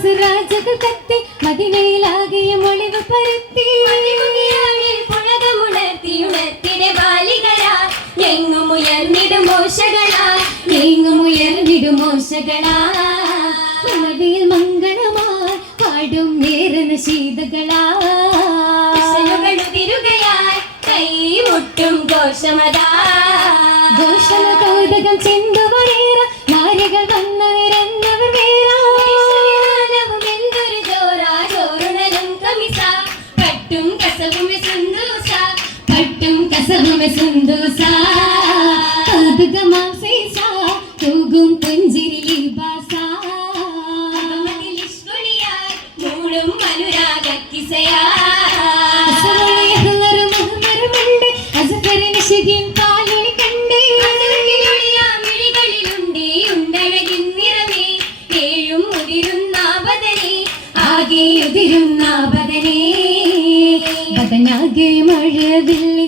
സിറാജുകൾ കത്തി മദീനയിലാകെ മൊളിവ് പരത്തി പുളകമുണർത്തിയുണർത്തിടെ വാലികളാ എങ്ങുമുയർന്നിടും മോശകളാ മതിയിൽ മംഗളമായി പാടും നേരന ശീതകളാ തിരുകയായി കൈമുട്ടും ഘോഷമകൗതകം ചിന്തുവരേറ നാരികൾ വന്നവരെന്നവർ എന്തൊരു ജോറുണരും കമിസ പട്ടും കസവുമെ സുന്ദൂസ കൗതുകമാം സീസ തൂകും പുഞ്ചിരി ലിബാസ മൂളും അനുരാഗ കിസയാ ബദനാകെ മഴവില്ലി